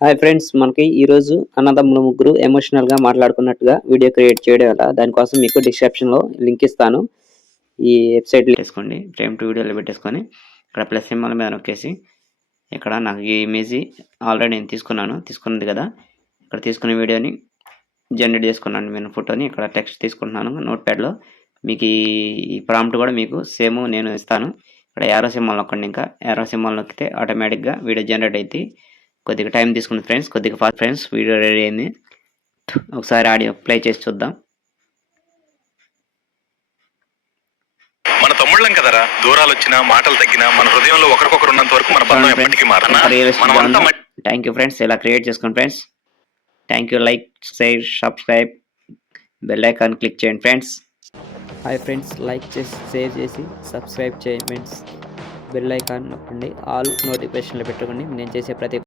Hi friends, మనకి ఈరోజు అన్నదమ్ములు ముగ్గురు ఎమోషనల్గా మాట్లాడుకున్నట్టుగా వీడియో క్రియేట్ చేయడం ఎలా, దానికోసం మీకు డిస్క్రిప్షన్లో లింక్ ఇస్తాను. ఈ వెబ్సైట్ వేసుకోండి, ఫ్రేమ్ టు వీడియోలో పెట్టేసుకొని ఇక్కడ ప్లస్ సింబల్ మీద నొక్కేసి ఇక్కడ నాకు ఈ ఇమేజ్ ఆల్రెడీ నేను తీసుకున్నది కదా, ఇక్కడ తీసుకున్న వీడియోని జనరేట్ చేసుకున్నాను. నేను ఫోటోని ఇక్కడ టెక్స్ట్ తీసుకుంటున్నాను నోట్ ప్యాడ్లో. మీకు ఈ ప్రాంప్ట్ కూడా మీకు సేమ్ నేను ఇస్తాను. ఇక్కడ యారో సింబల్ నొక్కండి, ఇంకా యారో సింబల్ నొక్కితే ఆటోమేటిక్గా వీడియో జనరేట్ అయితే కొద్దిగా టైం తీసుకుంది ఫ్రెండ్స్, కొద్దిగా ఫాస్ట్ ఫ్రెండ్స్. వీడియో రెడీ అయింది, ఒకసారి ఆడియో ప్లే చేసి చూద్దాం. మన తమ్ముళ్ళం కదరా, దూరాలు వచ్చినా మాటలు తగ్గినా మన హృదయంలో ఒకరికొకరు ఉన్నంత వరకు మన బంధం ఎప్పటికీ మారనా. థ్యాంక్ యూ ఫ్రెండ్స్, ఇలా క్రియేట్ చేసుకోండి friends. Thank you. Like, share, subscribe, bell icon click చేయండి ఫ్రెండ్స్. హాయ్ ఫ్రెండ్స్, లైక్ చేసి షేర్ చేసి సబ్స్క్రైబ్ చేయండి ఫ్రెండ్స్. బెల్ ఐకాన్ నొక్కండి, ఆల్ నోటిఫికేషన్లు పెట్టుకోండి. నేను చేసే ప్రతి